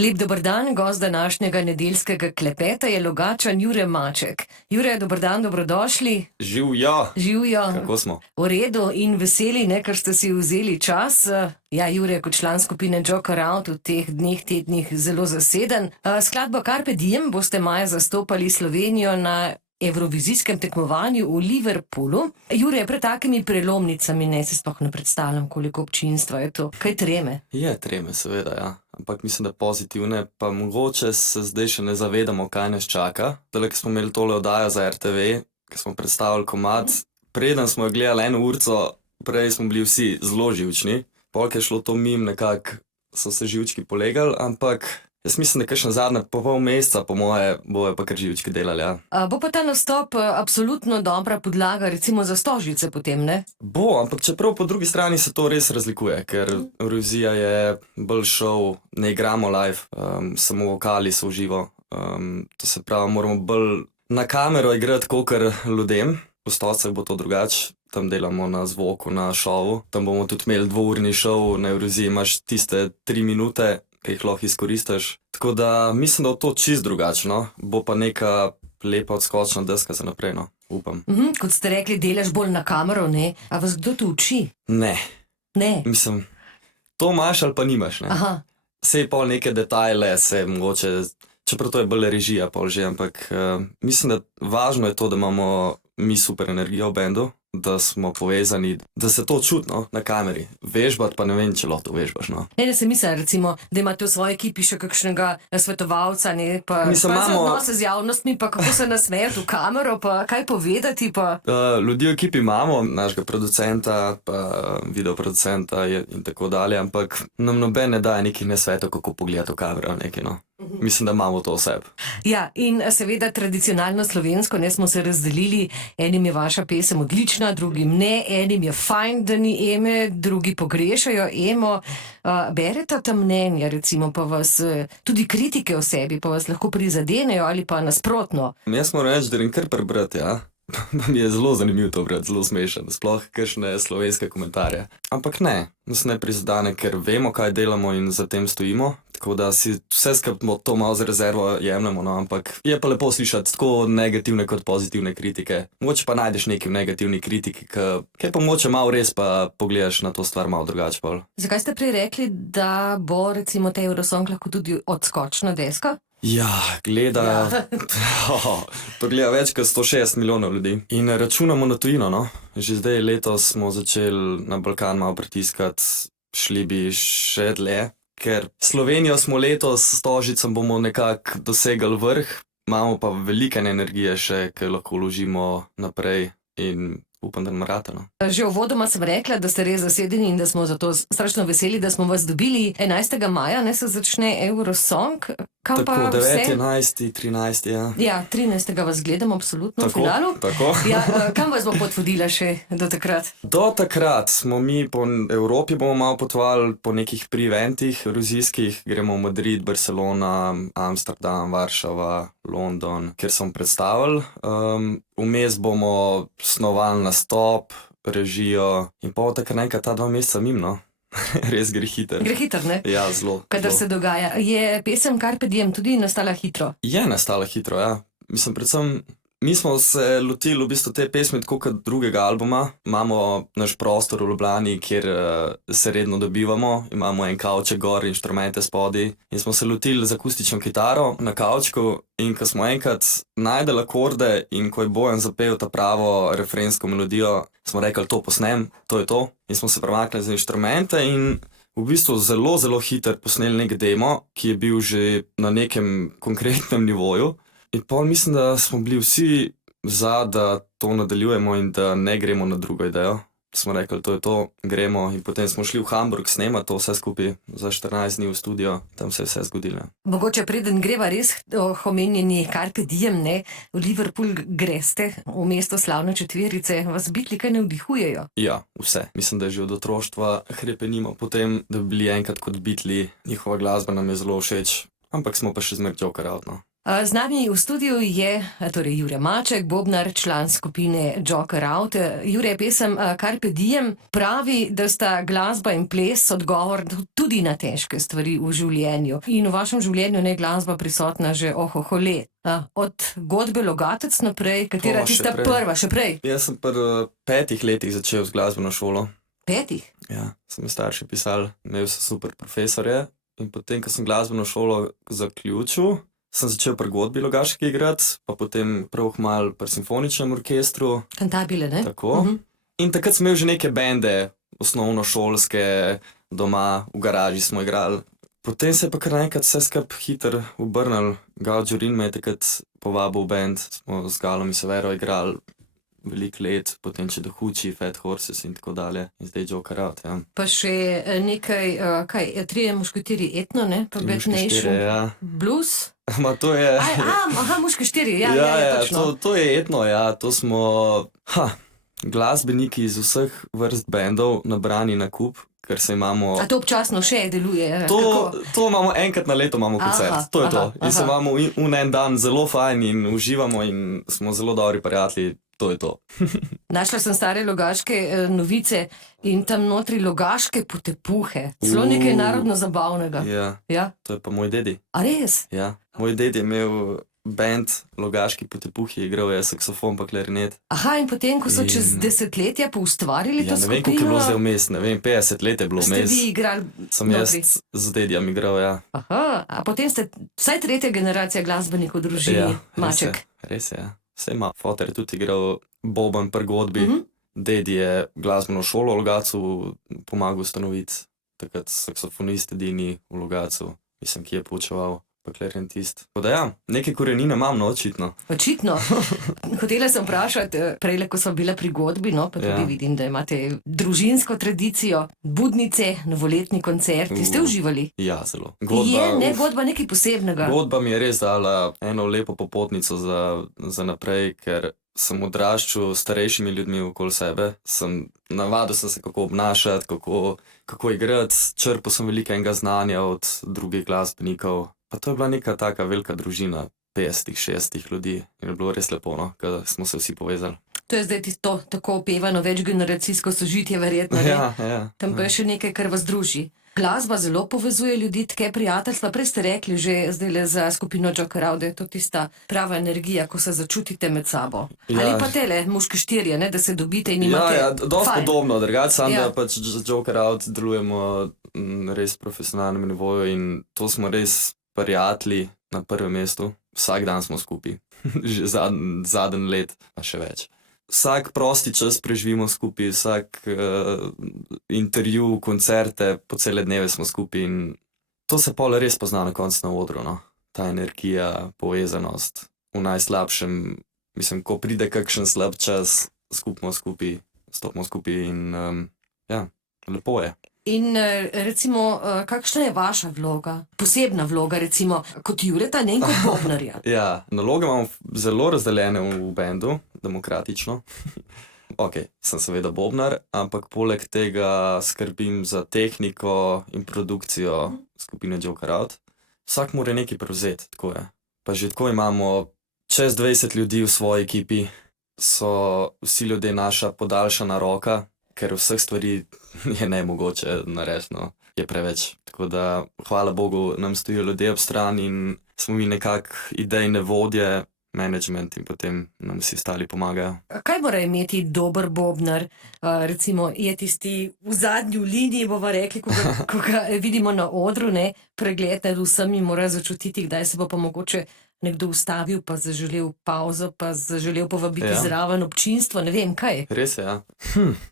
Lep dober dan, gost današnjega nedeljskega klepeta je Logatčan Jure Maček. Jure, dober dan, dobrodošli. Živjo! Živjo. Kako smo? V redu in veseli, ne, ker ste si vzeli čas. Ja, Jure, kot član skupine Joker Out v teh dneh, tednih zelo zaseden. Skladbo Carpe Diem boste maja zastopali Slovenijo na evrovizijskem tekmovanju v Liverpoolu. Jure, pred takimi prelomnicami ne si sploh ne predstavljam, koliko občinstva je to. Kaj treme? Je treme, seveda, ja. Ampak mislim, da pozitivne, pa mogoče se zdaj še ne zavedamo, kaj nas čaka. Tole, ko smo imeli tole oddajo za RTV, ko smo predstavili komad, preden smo jo gledali 1 urco, prej smo bili vsi zelo živčni. Polk je šlo to mimo, nekako so se živčki polegali, ampak jaz mislim, da kakšna zadnja pol meseca, po moje, bojo pa kar živčki delali, ja. Bo pa ta nastop absolutno dobra podlaga, recimo za Stožice potem, ne? Bo, ampak čeprav po drugi strani se to res razlikuje, ker Evrovizija je bolj šov, ne igramo live, samo vokali so v živo. To se pravi, moramo bolj na kamero igrati kakor ljudem. V Stocah bo to drugače, tam delamo na zvoku, na šovu. Tam bomo tudi imeli 2-urni šov, na Evroviziji imaš tiste 3 minute, ki jih lahko izkoristiš. Tako da mislim, da bo to čisto drugačno. Bo pa neka lepa odskočna deska za naprej, no. Upam. Kot ste rekli, delaš bolj na kamero, ne? A vas kdo te uči? Ne. Ne? Mislim, to imaš ali pa nimaš, ne. Aha. Sej pol neke detajle se mogoče, čeprav to je bolj režija pol že, ampak mislim, da važno je to, da imamo mi super energijo v bendu, da smo povezani, da se to čuti, no, na kameri. Vežbati pa ne vem, če lahko to vežbaš, no. Ne se misli, recimo, da imate v svoji ekipi še kakšnega svetovalca, ne, pa Mislim, za imamo- odnose z javnostmi, pa kako se nasmejati v kamero, pa kaj povedati, pa... Ljudi v ekipi imamo, našega producenta, pa videoproducenta in tako dalje, ampak nam noben ne daje nekih nasvetov, kako pogledati v kamero, nekaj, no. Mislim, da imamo to v sebi. Ja, in seveda tradicionalno slovensko, ne, smo se razdelili, enim je vaša pesem odlična, drugim ne, enim je fajn, da ni Eme, drugi pogrešajo Emo. Berete ta mnenja, recimo, pa vas tudi kritike o sebi, pa vas lahko prizadenejo ali pa nasprotno? Jaz moram reči, da grem kar prebrati, ja. Pa mi je zelo zanimivo to brati, zelo smešen, sploh kakšne slovenske komentarje. Ampak ne, nas ne prizadene, ker vemo, kaj delamo in za tem stojimo, tako da si vse skupaj to malo z rezervo jemljemo, no, ampak je pa lepo slišati tako negativne kot pozitivne kritike. Mogoče pa najdeš nekaj v negativni kritiki, ki pa mogoče malo res pa pogledaš na to stvar malo drugače pol. Zakaj ste prej rekli, da bo recimo ta Eurosong lahko tudi odskočna deska? Ja, gleda... To gleda več kot 160 milijonov ljudi. In računamo na tujino, no. Že zdaj letos smo začeli na Balkan malo pritiskati, šli bi še dlje, ker Slovenijo smo letos s Stožicem bomo nekako dosegali vrh, imamo pa veliko energije še, ki lahko vložimo naprej in upam, da nam rata, no. Že uvodoma sem rekla, da ste res zasedeni in da smo zato strašno veseli, da smo vas dobili. 11. maja, ne, se začne Eurosong. Kam Tako, pa 9, vse? 11, 13, ja. Ja, 13. vas gledam absolutno v Tako, finalu. tako. Ja, kam vas bo potvodila še do takrat? Do takrat smo mi po Evropi bomo malo potovali po nekih pre-eventih evrovizijskih. Gremo v Madrid, Barcelona, Amsterdam, Varšava, London, kjer smo predstavili. Vmes bomo snovali nastop, režijo in pa tako nekaj ta 2 meseca mimo, no. Res gre hitro. Gre hitro, ne? Ja, zelo. Kadar se dogaja. Je pesem Carpe Diem tudi nastala hitro? Je nastala hitro, ja. Mislim, predvsem, mi smo se lotili v bistvu te pesmi tako kot drugega albuma. Imamo naš prostor v Ljubljani, kjer se redno dobivamo. Imamo en kavček gor, inštrumente spodaj. In smo se lotili z akustično kitaro na kavčku. In ko smo enkrat najdeli akorde in ko je Bojan zapel ta pravo refrensko melodijo, smo rekli, to posnem, to je to. In smo se premaknili za inštrumente in v bistvu zelo, zelo hitro posneli nek demo, ki je bil že na nekem konkretnem nivoju. In pol mislim, da smo bili vsi za, da to nadaljujemo in da ne gremo na drugo idejo. Smo rekli, to je to, gremo in potem smo šli v Hamburg snemati to vse skupaj za 14 dni v studio, tam se je vse zgodilo. Mogoče preden greva res omenjeni Carpe Diem, ne, v Liverpool greste, v mesto slavne četverice, vas bitli kaj navdihujejo? Ja, vse. Mislim, da že od otroštva hrepenimo potem, da bi bili enkrat kot Beatli, njihova glasba nam je zelo všeč, ampak smo pa še zmeraj Joker Out, no. Z nami v studiu je torej Jure Maček, bobnar, član skupine Joker Out. Jure, pesem Carpe Diem pravi, da sta glasba in ples odgovor tudi na težke stvari v življenju. In v vašem življenju je glasba prisotna že let. Od godbe Logatec naprej, katera tista prva, še prej? Jaz sem pri 5 letih začel z glasbeno šolo. 5? Ja, so mi starši pisali, imel sem super profesorje in potem, ko sem glasbeno šolo zaključil, sem začel pri godbi Logaški igrati, pa potem prav malo pri simfoničnem orkestru. Kantabile, ne? Tako. In takrat sem imel že neke bende, osnovnošolske, doma, v garaži smo igrali. Potem se je pa kar naenkrat vse skupaj hitro obrnil. Gal Džurin me je takrat povabil v band, smo z Galom in Severo igrali veliko let, potem Čedohuči, Fat Horses in tako dalje. In zdaj Joker Out, ja. Pa še nekaj, Trije mušketiri etno, ne? Pa Bad Nation, ja. Blues? Ma to je... Mušketiri, ja, točno. To je etno, ja. To smo glasbeniki iz vseh vrst bendov nabrani na kup, ker se imamo... A to občasno še deluje? To imamo enkrat na leto imamo koncert, to je to. In se imamo en dan zelo fajn in uživamo in smo zelo dobri prijatelji, to je to. Našla sem stare logaške novice in tam notri logaške potepuhe. Celo nekaj narodno zabavnega. Ja, to je pa moj dedi. A res? Ja, moj dedi je imel band Logaški potepuhi, igral je saksofon pa klarinet. In potem, ko so čez desetletja poustvarili to skupino... Ja, ne vem, koliko je bilo zdaj vmes, ne vem, 50 let je bilo vmes. Ste vi igrali Sem jaz z dedjem igral, ja. A potem ste vsaj tretja generacija glasbenikov v družini, Maček. Res je, ja. Vse ima. Foter je tudi igral boben pri godbi. Dedi je glasbeno šolo v Logatcu pomagal ustanoviti. Takrat saksofonist edini v Logatcu, mislim, ki je poučeval. Klarinetist. Tako da ja, neke korenine imam, no, očitno. Očitno. Hotela sem vprašati, prejle, ko smo bile pri godbi, no, pa tudi vidim, da imate družinsko tradicijo, budnice, novoletni koncerti. Ste uživali? Ja, zelo. Godba nekaj posebnega. Godba mi je res dala eno lepo popotnico za naprej, ker sem odraščal s starejšimi ljudmi okoli sebe. Navadil sem se, kako obnašati, kako igrati. Črpal sem veliko enega znanja od drugih glasbenikov. Pa to je bila neka taka velika družina, 50-60 ljudi. In je bilo res lepo, no, ker smo se vsi povezali. To je zdaj to tako opevano večgeneracijsko sožitje, verjetno, ne? Ja. Tam pa je še nekaj, kar vas druži. Glasba zelo povezuje ljudi, tke prijateljstva. Prej ste rekli že zdajle za skupino Joker Out, da je to tista prava energija, ko se začutite med sabo. Ali pa tele, muški štirje, ne, da se dobite in imate... Ja, dosti podobno, drugače, sam da pač Joker Out delujemo res profesionalnem nivoju in to smo res prijatelji na prvem mestu. Vsak dan smo skupaj, že zadnji let, pa še več. Vsak prosti čas preživimo skupaj, vsak intervju, koncerte, po cele dneve smo skupaj in to se pol res pozna na koncu na odru, no. Ta energija, povezanost v najslabšem, mislim, ko pride kakšen slab čas, stopimo skupaj in lepo je. In recimo, kakšna je vaša vloga? Posebna vloga, recimo, kot Jureta, ne kot bobnarja? Ja, naloge imamo zelo razdeljene v bendu, demokratično. Sem seveda bobnar, ampak poleg tega skrbim za tehniko in produkcijo skupine Joker Out. Vsak mora nekaj prevzeti, tako je. Pa že tako imamo čez 20 ljudi v svoji ekipi, so vsi ljudje naša podaljšana roka, ker vseh stvari je nemogoče narediti, no, je preveč. Tako da, hvala Bogu, nam stojijo ljudje ob strani in smo mi nekako idejne vodje, management in potem nam vsi ostali pomagajo. Kaj mora imeti dober bobnar? Recimo, je tisti v zadnji liniji, bova rekli, ko ga vidimo na odru, ne, pregled nad vsemi mora začutiti, kdaj se bo pa mogoče nekdo ustavil, pa zaželel pauzo, pa zaželel povabiti zraven občinstvo, ne vem, kaj. Res je, ja.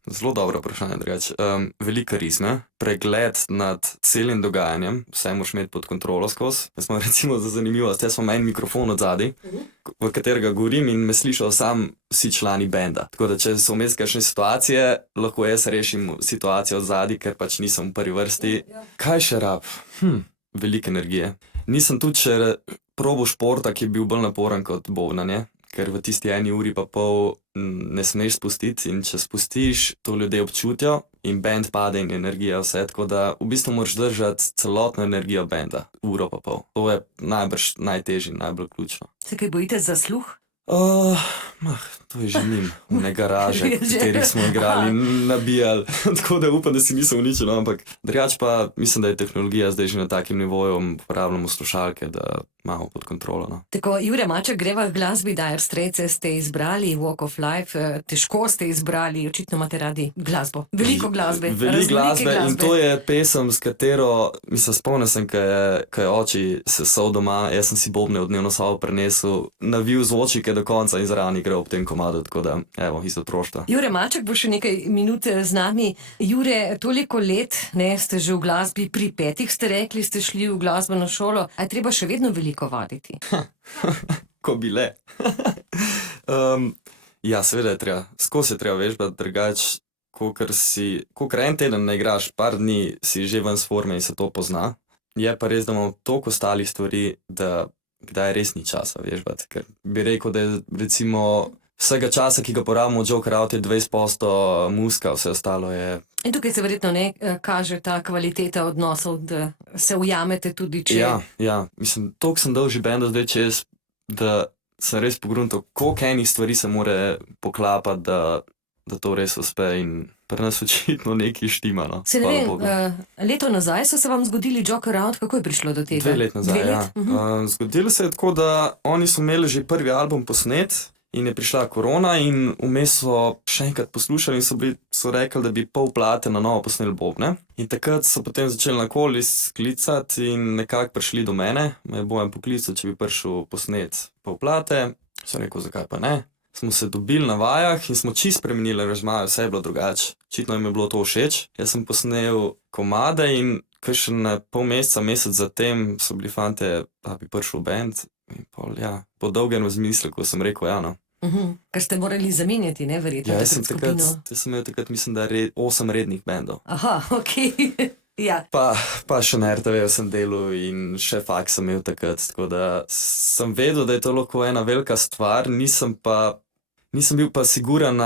Zelo dobro vprašanje, drugače. Veliko karizme, pregled nad celim dogajanjem, vse moraš imeti pod kontrolo skozi. Jaz smo recimo za zanimivost, jaz imam en mikrofon od zadaj, v katerega govorim in me slišal sam vsi člani benda. Tako da, če so vmes kakšne situacije, lahko jaz rešim situacijo od zadaj, ker pač nisem v prvi vrsti. Kaj še rab? Veliko energije. Nisem tudi še probo športa, ki je bil bolj naporen kot bobnanje, ker v tisti 1,5 uri ne smeš spustiti in če spustiš, to ljudje občutijo in bend pade in energija vse, tako da v bistvu moraš držati celotno energijo benda, 1,5 ure. To je najbrž najtežje in najbolj ključno. Se kaj bojite za sluh? To je že njim, v garaže, v katerih smo igrali in nabijali, tako da upam, da si niso uničili, ampak drugače pa mislim, da je tehnologija zdaj že na takim nivoju, uporabljamo slušalke, da imamo pod kontrolo. No. Tako, Jure Maček, greva k glasbi. Dire Straits ste izbrali, Walk of Life, težko ste izbrali, očitno imate radi glasbo. Veliko glasbe. Veliko glasbe in to je pesem, s katero, mislim, spomnim sem, ko je oči sesal doma, jaz sem si bobne v dnevno sobo prinesel, navil zvočnike do konca in zraven igral ob tem komadu, tako da, evo, iz otroštva. Jure Maček bo še nekaj minut z nami. Jure, toliko let, ne, ste že v glasbi, pri 5 ste rekli, ste šli v glasbeno šolo, a je treba še vedno veliko vaditi? Ko bi le. Ja, seveda je treba, skozi je treba vežbati, drugače, kakor en teden ne igraš, par dni si že ven s forme in se to pozna. Je pa res, da imamo toliko ostalih stvari, da kdaj res ni časa vežbati, ker bi rekel, da je recimo vsega časa, ki ga porabimo v Joker Out, je 20% muska, vse ostalo je... In tukaj se verjetno ne kaže ta kvaliteta odnosov, da se ujamete tudi, če... Ja, mislim, toliko sem dal že benda zdaj čez, da sem res pogruntal, koliko enih stvari se more poklapati, da to res uspe in pri nas očitno nekaj štima, no. Se ne vem, leto nazaj so se vam zgodili Joker Out, kako je prišlo do tega? 2 let nazaj, ja. Zgodilo se je tako, da oni so imeli že prvi album posnet in je prišla korona in vmes so še enkrat poslušali in so rekli, da bi pol plate na novo posneli bobne. In takrat so potem začeli nakoli sklicati in nekako prišli do mene. Me je Bojan poklical, če bi prišel posnet pol plate. Sem rekel, zakaj pa ne. Smo se dobili na vajah in smo čisto spremenili aranžmaje, vse je bilo drugače. Očitno jim je bilo to všeč. Jaz sem posnel komade in kakšen pol meseca, mesec zatem so bili fante, da bi prišel band. In pol, ja, po dolgem razmisleku sem rekel, ja, no. Ker ste morali zamenjati, ne, verjetno, ja, takrat skupino. Jaz sem imel takrat, mislim, da 8 rednih bendov. Aha, okej. Ja. Pa še na RTV sem delal in še faks sem imel takrat, tako da sem vedel, da je to lahko ena velika stvar, nisem bil pa siguran,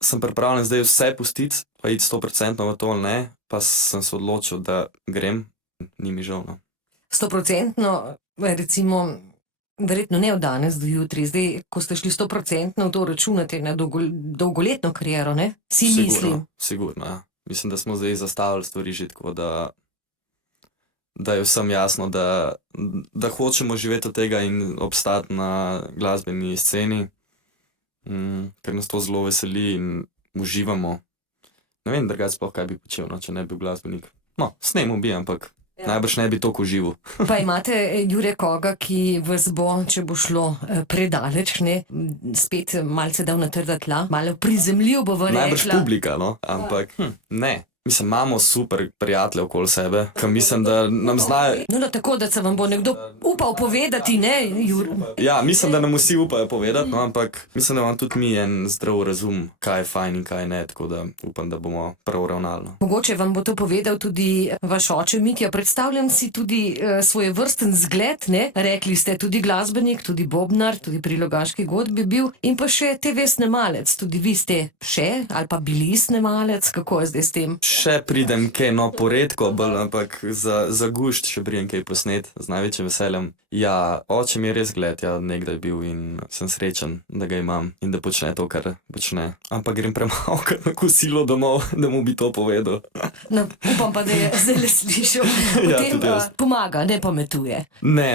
sem pripravljen zdaj vse pustiti, pa iti 100% v to, ne, pa sem se odločil, da grem, ni mi žal, no. 100%, recimo, verjetno ne od danes do jutri, zdaj, ko ste šli 100% v to računate na dolgoletno kariero, ne? Si mislim. Sigurno, ja. Mislim, da smo zdaj zastavili stvari že tako, da je vsem jasno, da hočemo živeti od tega in obstati na glasbeni sceni, ker nas to zelo veseli in uživamo. Ne vem, drugače sploh kaj bi počel, no, če ne bi bil glasbenik. No, snemo bi, ampak najbrž ne bi toliko užival. Pa imate, Jure, koga, ki vas bo, če bo šlo predaleč, ne, spet malce dal na trda tla, malo prizemljiv bo v rekla. Najbrž publika, no, ampak ne. Mislim, imamo super prijatelje okoli sebe, ki mislim, da nam znajo... No, tako, da se vam bo nekdo upal povedati, ne, Jure? Ja, mislim, da nam vsi upajo povedati, no, ampak mislim, da imam tudi mi en zdrav razum, kaj je fajn in kaj ne, tako da upam, da bomo prav ravnali. Mogoče vam bo to povedal tudi vaš oče Mitja. Predstavljam si tudi svojevrsten zgled, ne? Rekli ste tudi glasbenik, tudi bobnar, tudi pri Logaški godbi bil in pa še TV snemalec. Tudi vi ste še ali pa bili snemalec, kako je zdaj s tem? Še pridem kaj, no, poredko, ampak za gušt še pridem kaj posnet, z največjim veseljem. Ja, oče mi je res gled, ja, nekdaj bil in sem srečen, da ga imam in da počne to, kar počne. Ampak grem premalokrat na kosilo domov, da mu bi to povedal. No, upam pa, da je zdaj le slišal. Potem pomaga, ne pametuje. Ne,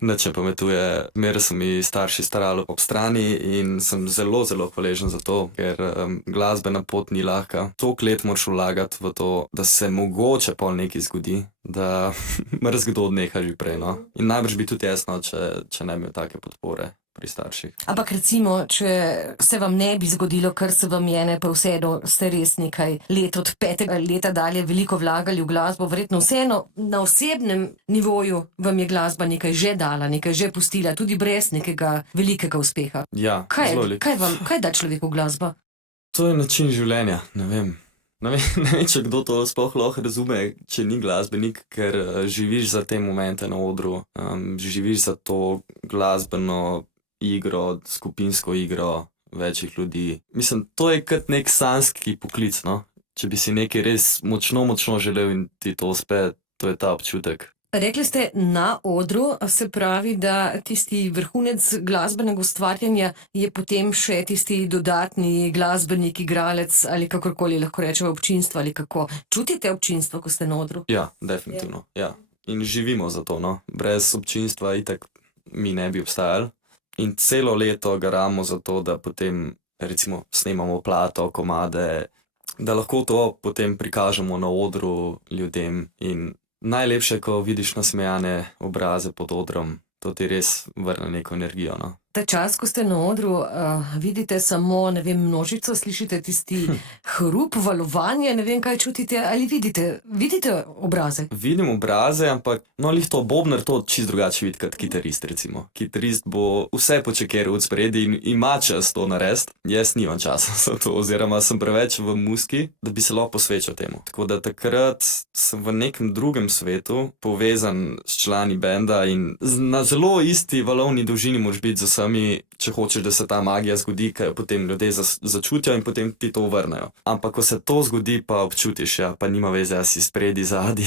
nič ne pametuje. Mer so mi starši starali ob strani in sem zelo, zelo hvaležen za to, ker glasbena pot ni lahka. Toliko let moraš vlagati v to, da se mogoče pol nekaj zgodi, da mrzkdo odneha že prej, no. In najbrž bi tudi jasno, če ne bi imel take podpore pri starših. Ampak recimo, če se vam ne bi zgodilo, kar se vam je, ne, pa vseeno ste res nekaj let od 5. leta dalje veliko vlagali v glasbo, verjetno vseeno na osebnem nivoju vam je glasba nekaj že dala, nekaj že pustila, tudi brez nekega velikega uspeha. Ja, zelo veliko. Kaj da človeku glasba? To je način življenja, ne vem. Ne vem, če kdo to sploh lahko razume, če ni glasbenik, ker živiš za te momente na odru, živiš za to glasbeno igro, skupinsko igro večjih ljudi. Mislim, to je kot nek sanjski poklic, no. Če bi si nekaj res močno želel in ti to uspe, to je ta občutek. Rekli ste na odru, se pravi, da tisti vrhunec glasbenega ustvarjanja je potem še tisti dodatni glasbenik, igralec ali kakorkoli lahko rečemo občinstvo ali kako. Čutite občinstvo, ko ste na odru? Ja, definitivno, ja. In živimo za to, no. Brez občinstva itak mi ne bi obstajali. In celo leto garamo za to, da potem recimo snemamo plato, komade, da lahko to potem prikažemo na odru ljudem in najlepše, ko vidiš nasmejane obraze pod odrom, to ti res vrne neko energijo, no. Ta čas, ko ste na odru, vidite samo, ne vem, množico, slišite tisti hrup, valovanje, ne vem, kaj čutite, ali vidite obraze? Vidim obraze, ampak no, lih to bobnar to čisto drugače vidi kot kitarist, recimo. Kitarist bo vse počekeral od spredi in ima čas to narediti. Jaz nimam časa za to, oziroma sem preveč v muski, da bi se lahko posvečal temu. Tako da takrat sem v nekem drugem svetu, povezan s člani benda in na zelo isti valovni dolžini moraš biti z vsemi, če hočeš, da se ta magija zgodi, ker potem ljudje začutijo in potem ti to vrnejo. Ampak ko se to zgodi, pa občutiš, ja, pa nima veze, a si spredi, zadnji.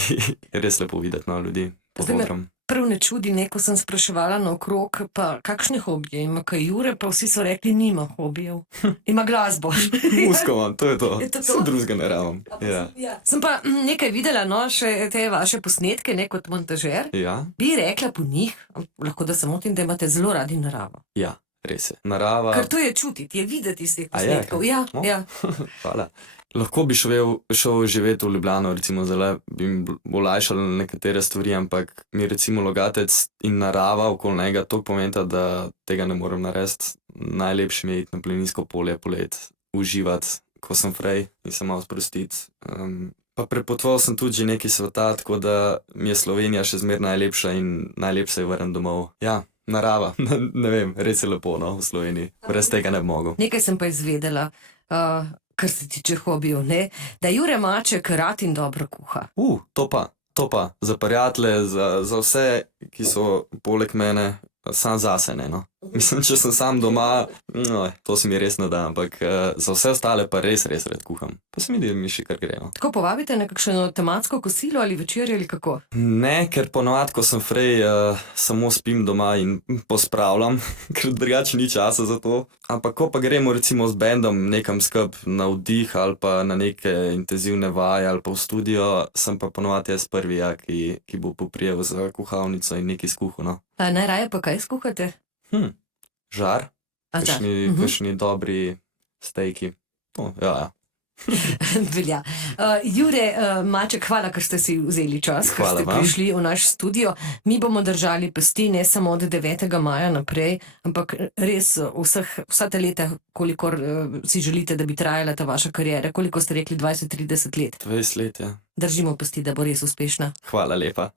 Res lepo videti na ljudi pod odrom. Prav ne čudi, neko sem spraševala naokrog, pa kakšne hobije ima kaj Jure, pa vsi so rekli, nima hobijev. Ima glasbo. Musko imam, to je to. Je to to? Vse drugega ne rabim. Ja. Sem pa nekaj videla, no, še te vaše posnetke, ne kot montažer. Ja? Bi rekla po njih, lahko da se motim, da imate zelo radi naravo. Ja, res je. Narava... Ker to je čutiti, je videti iz teh A je? posnetkov. Ja, No. ja. Hvala. Lahko bi šel živeti v Ljubljano, recimo zdaj bi mi olajšalo nekatere stvari, ampak mi recimo Logatec in narava okoli njega toliko pomenita, da tega ne morem narediti. Najlepše mi je iti na planinsko polje poleti, uživati, ko sem frej in se malo sprostiti. Pa prepotoval sem tudi že nekaj sveta, tako da mi je Slovenija še zmeraj najlepša in najlepše je vrnem domov. Ja, narava, ne vem, res je lepo, no, v Sloveniji. Brez tega ne bi mogel. Nekaj sem pa izvedela, kar se tiče hobijev, ne? Da Jure Maček rad in dobro kuha. To pa, za prijatelje, za vse, ki so poleg mene, sam zase ne, no. Mislim, če sem sam doma, no, to se mi res ne da, ampak za vse ostale pa res rad kuham. Pa se mi da mi še kar gre, no. Tako povabite na kakšno tematsko kosilo ali večerjo ali kako? Ne, ker ponovadi, ko sem frej, samo spim doma in pospravljam, ker drugače ni časa za to. Ampak ko pa gremo recimo z bendom nekam skup na vdih ali pa na neke intenzivne vaje ali pa v studio, sem pa ponovadi jaz prvi, ja, ki bo poprijel za kuhalnico in nekaj skuhal, no. Najraje pa kaj skuhate? Žar, kakšni dobri stejki. Ja. Velja. Jure Maček, hvala, ker ste si vzeli čas, ker Hvala ste vam. prišli v naš studio. Mi bomo držali pesti ne samo od 9. maja naprej, ampak res vsa ta leta, kolikor si želite, da bi trajala ta vaša kariera, koliko ste rekli, 20-30 let. 20 let, ja. Držimo pesti, da bo res uspešna. Hvala lepa.